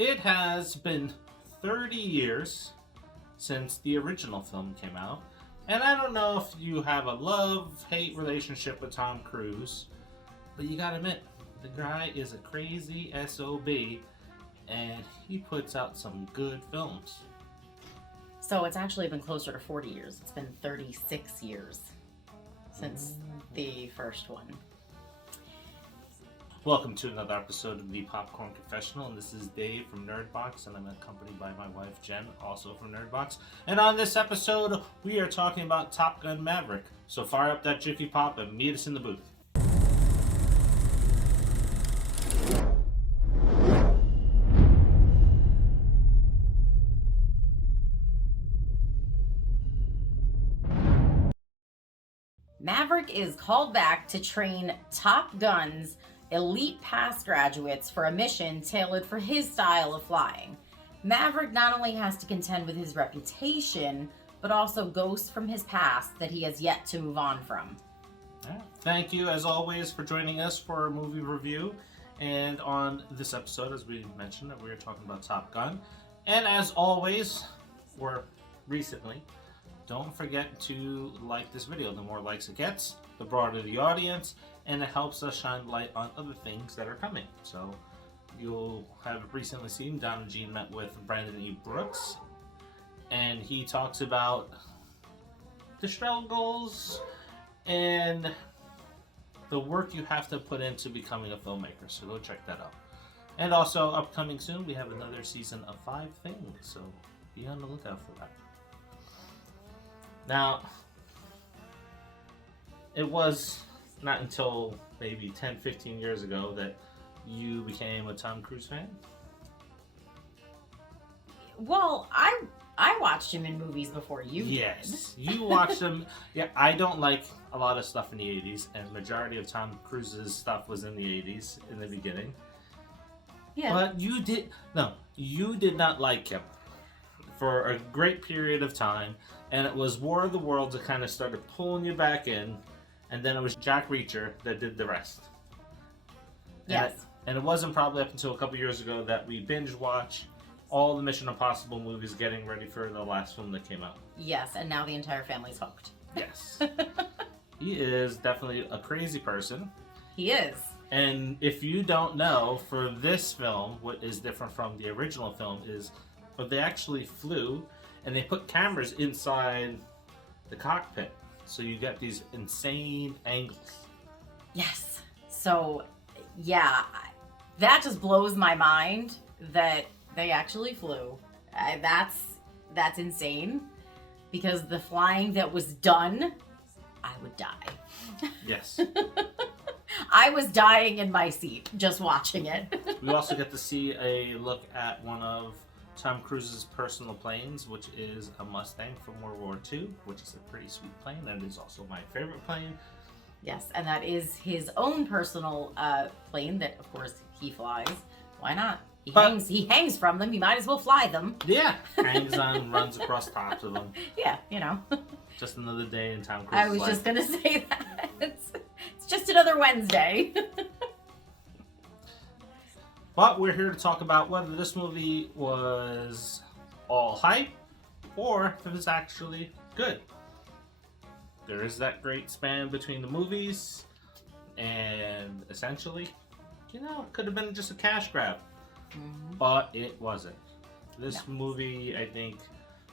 It has been 30 years since the original film came out. And I don't know if you have a love-hate relationship with Tom Cruise, but you gotta admit, the guy is a crazy SOB, and he puts out some good films. So it's actually been closer to 40 years. It's been 36 years since the first one. Welcome to another episode of the Popcorn Confessional, and this is Dave from Nerdbox, and I'm accompanied by my wife Jenn, also from Nerdbox. And on this episode, we are talking about Top Gun Maverick. So fire up that Jiffy Pop and meet us in the booth. Maverick is called back to train Top Gun's elite pass graduates for a mission tailored for his style of flying. Maverick not only has to contend with his reputation, but also ghosts from his past that he has yet to move on from. Thank you, as always, for joining us for a movie review. And on this episode, as we mentioned, that we are talking about Top Gun. And as always, or recently, don't forget to like this video. The more likes it gets, the broader the audience, and it helps us shine light on other things that are coming. So you'll have recently seen Don and Jean met with Brandon E. Brooks, and he talks about the struggles and the work you have to put into becoming a filmmaker. So go check that out. And also upcoming soon, we have another season of 5 Things. So be on the lookout for that. Now, it was not until maybe 10-15 years ago that you became a Tom Cruise fan? Well, I watched him in movies before you did. Yes, you watched him. Yeah, I don't like a lot of stuff in the 80s, and majority of Tom Cruise's stuff was in the 80s in the beginning. Yeah. But you did not like him for a great period of time, and it was War of the Worlds that kind of started pulling you back in, and then it was Jack Reacher that did the rest. Yes. And it wasn't probably up until a couple years ago that we binge watched all the Mission Impossible movies getting ready for the last film that came out. Yes, and now the entire family's hooked. Yes. He is definitely a crazy person. He is. And if you don't know, for this film, what is different from the original film is they actually flew and they put cameras inside the cockpit. So you get these insane angles. Yes. So, yeah, that just blows my mind that they actually flew. That's insane. Because the flying that was done, I would die. Yes. I was dying in my seat just watching it. We also get to see a look at one of Tom Cruise's personal planes, which is a Mustang from World War II, which is a pretty sweet plane, and it is also my favorite plane. Yes, and that is his own personal plane that, of course, he flies. Why not? He hangs from them. You might as well fly them. Yeah, hangs on, runs across tops of them. Yeah, you know. Just another day in Tom Cruise's I was life. just gonna say that. It's just another Wednesday. But we're here to talk about whether this movie was all hype or if it's actually good. There is that great span between the movies, and essentially, it could have been just a cash grab. Mm-hmm. But it wasn't. This movie, I think,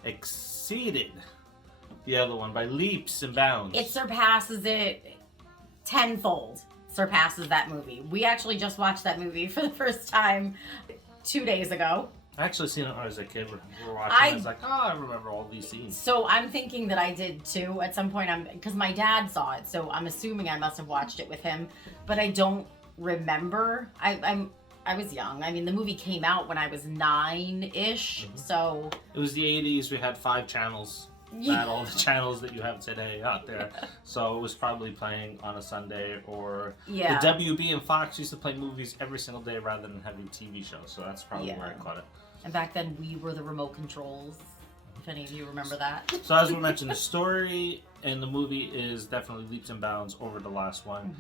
exceeded the other one by leaps and bounds. It surpasses it tenfold. Surpasses that movie. We actually just watched that movie for the first time 2 days ago. I actually seen it when I was a kid. We were watching it. I was like, oh, I remember all these scenes. So I'm thinking that I did too at some point. Because my dad saw it, so I'm assuming I must have watched it with him. But I don't remember. I was young. I mean, the movie came out when I was 9-ish, so... It was the 80s. We had 5 channels. Not all the channels that you have today out there. So it was probably playing on a Sunday, or the WB and Fox used to play movies every single day rather than having TV shows. So that's probably where I caught it. And back then, we were the remote controls, if any of you remember that. So as we mentioned, the story in the movie is definitely leaps and bounds over the last one.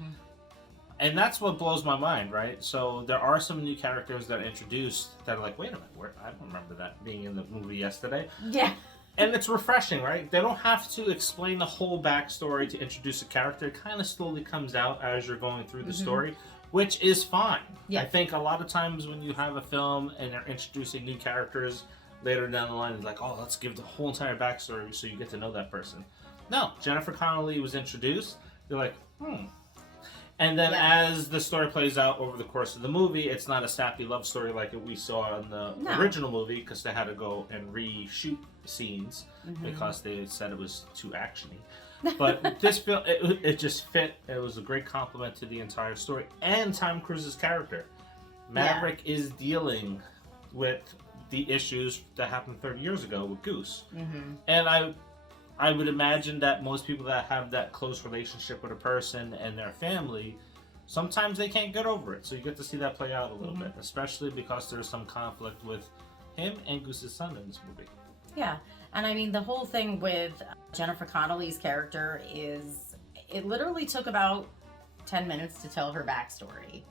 And that's what blows my mind, right? So there are some new characters that are introduced that are like, wait a minute, I don't remember that being in the movie yesterday. Yeah. And it's refreshing, right? They don't have to explain the whole backstory to introduce a character. It kind of slowly comes out as you're going through the story, which is fine. Yeah. I think a lot of times when you have a film and they're introducing new characters later down the line, it's like, oh, let's give the whole entire backstory so you get to know that person. No, Jennifer Connelly was introduced. You're like, And then as the story plays out over the course of the movie, it's not a sappy love story like we saw in the original movie, because they had to go and reshoot scenes because they said it was too actiony. But this film, it just fit. It was a great compliment to the entire story and Tom Cruise's character. Maverick is dealing with the issues that happened 30 years ago with Goose. And I would imagine that most people that have that close relationship with a person and their family, sometimes they can't get over it. So you get to see that play out a little bit, especially because there's some conflict with him and Goose's son in this movie. Yeah, and I mean, the whole thing with Jennifer Connelly's character is, it literally took about 10 minutes to tell her backstory.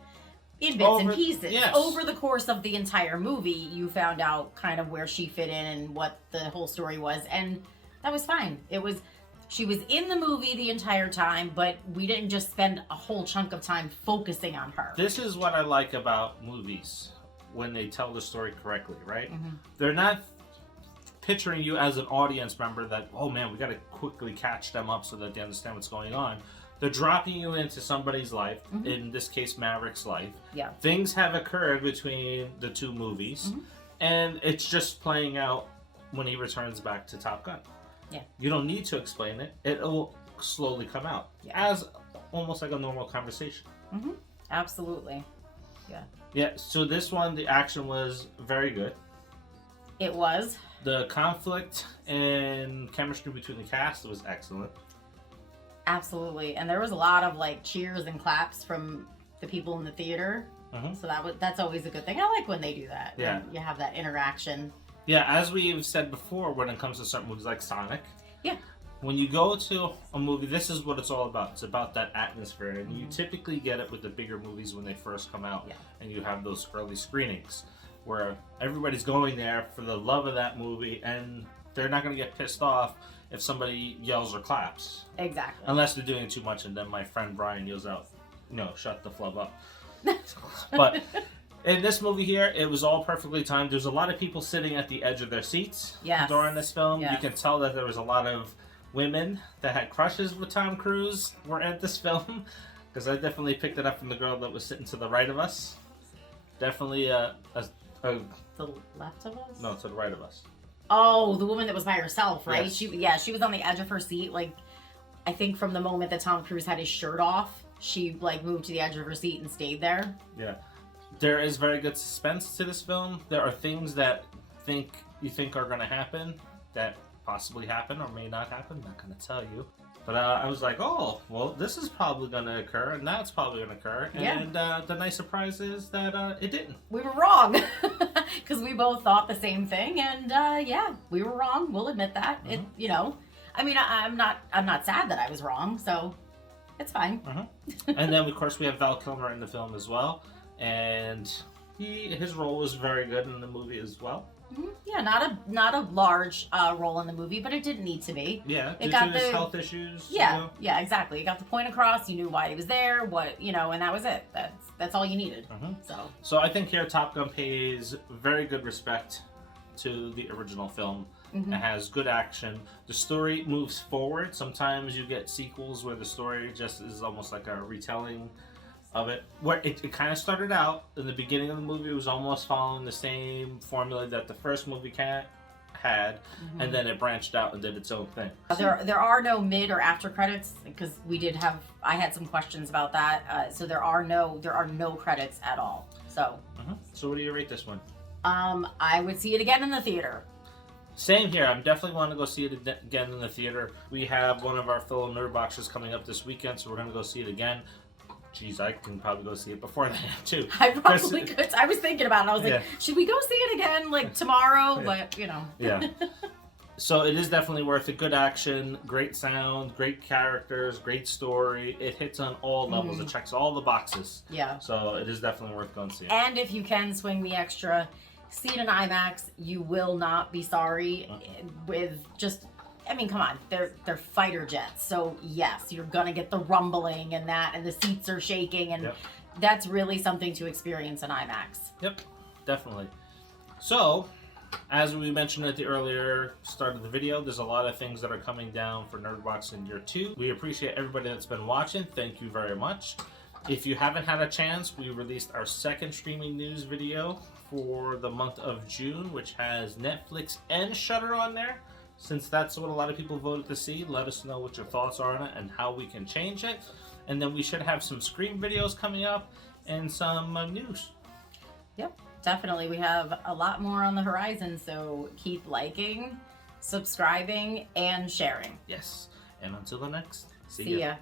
In bits and pieces. Yes. Over the course of the entire movie, you found out kind of where she fit in and what the whole story was, and that was fine. She was in the movie the entire time, but we didn't just spend a whole chunk of time focusing on her. This is what I like about movies when they tell the story correctly, right? They're not picturing you as an audience member that, oh man, we got to quickly catch them up so that they understand what's going on. They're dropping you into somebody's life, in this case, Maverick's life. Yeah. Things have occurred between the two movies, and it's just playing out when he returns back to Top Gun. Yeah. You don't need to explain it. It'll slowly come out as almost like a normal conversation. Absolutely. Yeah. Yeah, so this one, the action was very good. It was. The conflict and chemistry between the cast was excellent. Absolutely. And there was a lot of like cheers and claps from the people in the theater. So that's always a good thing. I like when they do that. Yeah. You have that interaction. Yeah, as we've said before, when it comes to certain movies like Sonic, Yeah. when you go to a movie, this is what it's all about. It's about that atmosphere, and you typically get it with the bigger movies when they first come out, and you have those early screenings where everybody's going there for the love of that movie, and they're not going to get pissed off if somebody yells or claps. Exactly. Unless they're doing too much, and then my friend Brian yells out, "No, shut the flub up." But in this movie here, it was all perfectly timed. There's a lot of people sitting at the edge of their seats during this film. Yes. You can tell that there was a lot of women that had crushes with Tom Cruise were at this film, because I definitely picked it up from the girl that was sitting to the right of us. Definitely the left of us? No, to the right of us. Oh, the woman that was by herself, right? Yes. She was on the edge of her seat. Like, I think from the moment that Tom Cruise had his shirt off, she like moved to the edge of her seat and stayed there. There is very good suspense to this film. There are things that you think are going to happen that possibly happen or may not happen. I'm not going to tell you. But I was like, oh, well, this is probably going to occur, and that's probably going to occur. And the nice surprise is that it didn't. We were wrong, because we both thought the same thing, and we were wrong. We'll admit that. It, I mean, I'm not sad that I was wrong, so it's fine. And then, of course, we have Val Kilmer in the film as well, and his role was very good in the movie as well. Yeah, not a large role in the movie, but it didn't need to be. Yeah, due to his health issues. Yeah, yeah, exactly. You got the point across. You knew why he was there. And that was it. That's all you needed. So I think here Top Gun pays very good respect to the original film. It has good action. The story moves forward. Sometimes you get sequels where the story just is almost like a retelling of it. Where it kind of started out in the beginning of the movie, it was almost following the same formula that the first movie had, and then it branched out and did its own thing. There are no mid or after credits, because I had some questions about that. So there are no credits at all. So So what do you rate this one? I would see it again in the theater. Same here. I'm definitely want to go see it again in the theater. We have one of our fellow nerd boxers coming up this weekend, so we're going to go see it again. Geez, I can probably go see it before that too. I probably could. I was thinking about it. I was like, should we go see it again like tomorrow? But Yeah. So it is definitely worth it. Good action, great sound, great characters, great story. It hits on all levels. It checks all the boxes. Yeah. So it is definitely worth going to see. And if you can swing the extra, see it in IMAX. You will not be sorry. With just, I mean, come on, they're fighter jets. So yes, you're gonna get the rumbling and that, and the seats are shaking, and that's really something to experience in IMAX. Yep, definitely. So, as we mentioned at the earlier start of the video, there's a lot of things that are coming down for Nerdbox in year 2. We appreciate everybody that's been watching. Thank you very much. If you haven't had a chance, we released our second streaming news video for the month of June, which has Netflix and Shudder on there. Since that's what a lot of people voted to see, let us know what your thoughts are on it and how we can change it. And then we should have some Scream videos coming up and some news. Yep. Definitely, we have a lot more on the horizon, so keep liking, subscribing, and sharing. Yes, and until the next, See ya.